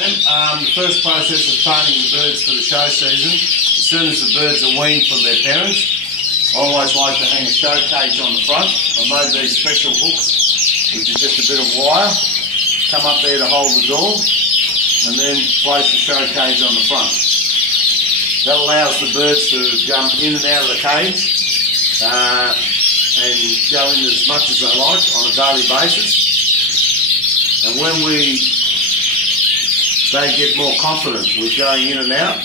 The first process of training the birds for the show season, as soon as the birds are weaned from their parents, I always like to hang a show cage on the front. I made these special hooks, which is just a bit of wire, come up there to hold the door, and then place the show cage on the front. That allows the birds to jump in and out of the cage and go in as much as they like on a daily basis. And when they get more confident with going in and out,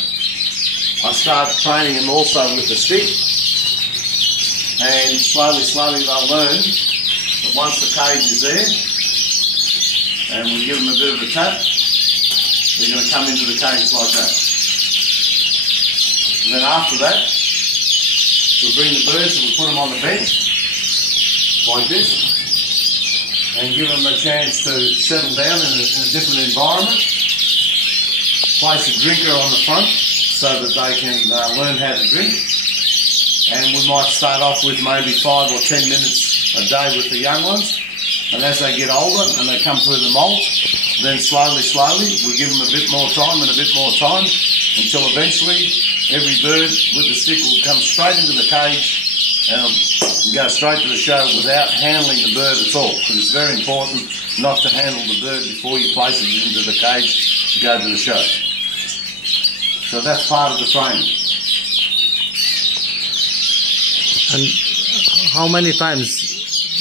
I start training them also with the stick, and slowly they'll learn that once the cage is there and we give them a bit of a tap, they're going to come into the cage like that. And then after that, we bring the birds and we put them on the bench like this and give them a chance to settle down in a different environment. Place a drinker on the front so that they can learn how to drink, and we might start off with maybe 5 or 10 minutes a day with the young ones, and as they get older and they come through the moult, then slowly we give them a bit more time and a bit more time until eventually every bird with the stick will come straight into the cage and go straight to the show without handling the bird at all, because it's very important not to handle the bird before you place it into the cage to go to the show. So that's part of the training. And how many times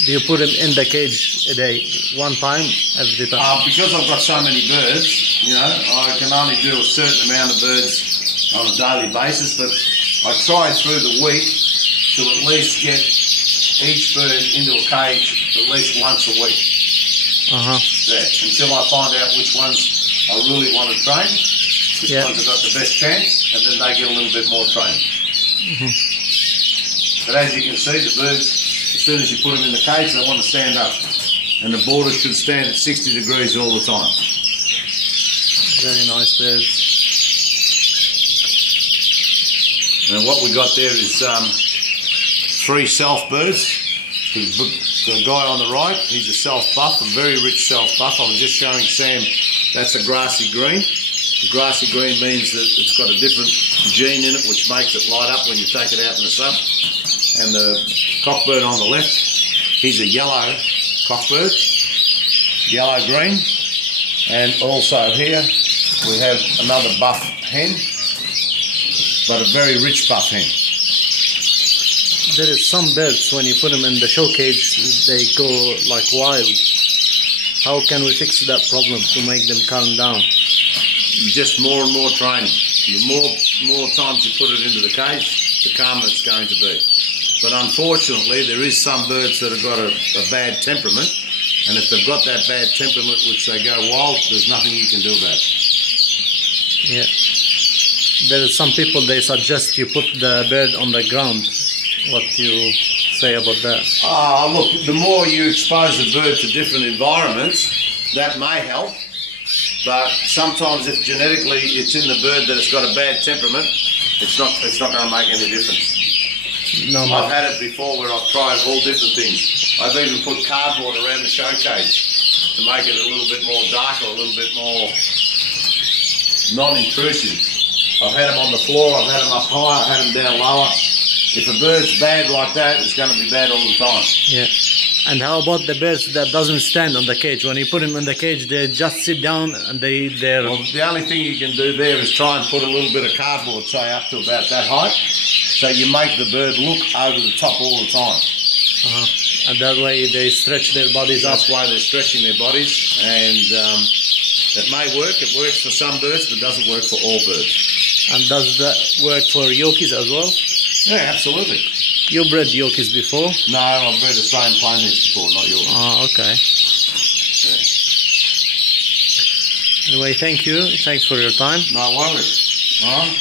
do you put him in the cage a day? One time, every time? Because I've got so many birds, I can only do a certain amount of birds on a daily basis, but I try through the week to at least get each bird into a cage at least once a week. Until I find out which ones I really want to train, which ones have got the best chance, and then they get a little bit more training. But as you can see, the birds, as soon as you put them in the cage, they want to stand up. And the border should stand at 60 degrees all the time. Very nice birds. And what we got there is 3 self birds. The guy on the right, he's a self-buff, a very rich self-buff. I was just showing Sam, that's a grassy green. The grassy green means that it's got a different gene in it which makes it light up when you take it out in the sun. And the cockbird on the left, he's a yellow cockbird, yellow-green. And also here we have another buff hen, but a very rich buff hen. There is some birds, when you put them in the show cage, they go like wild. How can we fix that problem to make them calm down? Just more and more training. The more times you put it into the cage, the calmer it's going to be. But unfortunately, there is some birds that have got a bad temperament, and if they've got that bad temperament which they go wild, there's nothing you can do about it. Yeah. There are some people, they suggest you put the bird on the ground. What do you say about that? Look, the more you expose the bird to different environments, that may help. But sometimes if genetically it's in the bird that it's got a bad temperament, it's not going to make any difference. No, I've had it before where I've tried all different things. I've even put cardboard around the show cage to make it a little bit more darker, a little bit more non-intrusive. I've had them on the floor, I've had them up high, I've had them down lower. If a bird's bad like that, it's going to be bad all the time. Yeah. And how about the birds that doesn't stand on the cage? When you put them in the cage, they just sit down and they're... Well, the only thing you can do there is try and put a little bit of cardboard, say up to about that height, so you make the bird look over the top all the time. And that way they stretch their bodies up. That's why they're stretching their bodies, and it may work. It works for some birds, but doesn't work for all birds. And does that work for Yorkies as well? Yeah, absolutely. You bred Yorkies before? No, I've bred Australian Plainheads before, not Yorkies. Okay. Yeah. Anyway, thank you. Thanks for your time. No worries. All right.